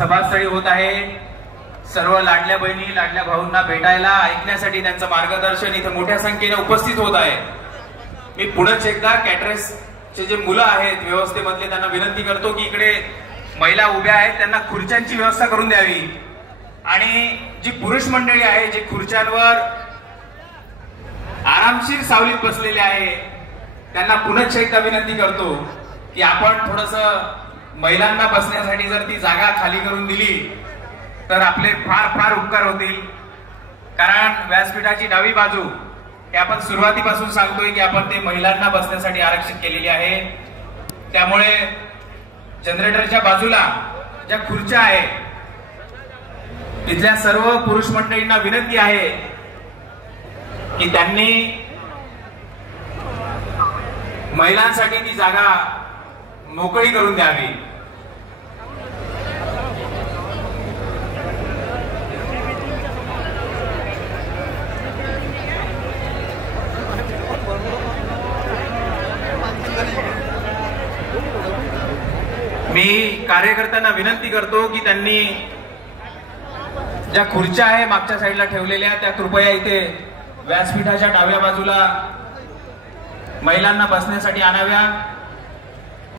सभास्थळी होत आहे। सर्व लाडल्या बहिणी लाडल्या भाऊंना भेटायला ऐकण्यासाठी त्यांचं मार्गदर्शन इथे मोठ्या संख्येने उपस्थित होत आहे। मी पुढेच एकदा कॅटरेसचे जे मुलं आहेत व्यवस्थेमधले त्यांना विनंती करतो की इकडे महिला उभ्या आहेत त्यांना खुर्च्यांची व्यवस्था करून द्यावी आणि जी पुरुष मंडळी आहे जे खुर्च्यांवर आरामशीर सावलीत बसलेले आहे त्यांना पुनश्च एकदा विनंती करतो की आपण थोडंसं महिलांना बसण्यासाठी जर ती जागा खाली करून दिली तर आपले फार फार उपकार होतील। कारण व्यासपीठाची डावी बाजू हे आपण सुरुवातीपासून सांगतोय की आपण ते महिलांना बसण्यासाठी आरक्षित केलेली आहे। त्यामुळे जनरेटरच्या बाजूला ज्या खुर्च्या आहेत तिथल्या सर्व पुरुष मंडळींना विनंती आहे की त्यांनी महिलांसाठी ती जागा मोकळी करून द्यावी। मी कार्यकर्त्यांना विनंती करतो की त्यांनी ज्या खुर्च्या आहे मागच्या साईडला ठेवलेल्या त्या कृपया इथे व्यासपीठाच्या डाव्या बाजूला महिलांना बसण्यासाठी आणाव्या।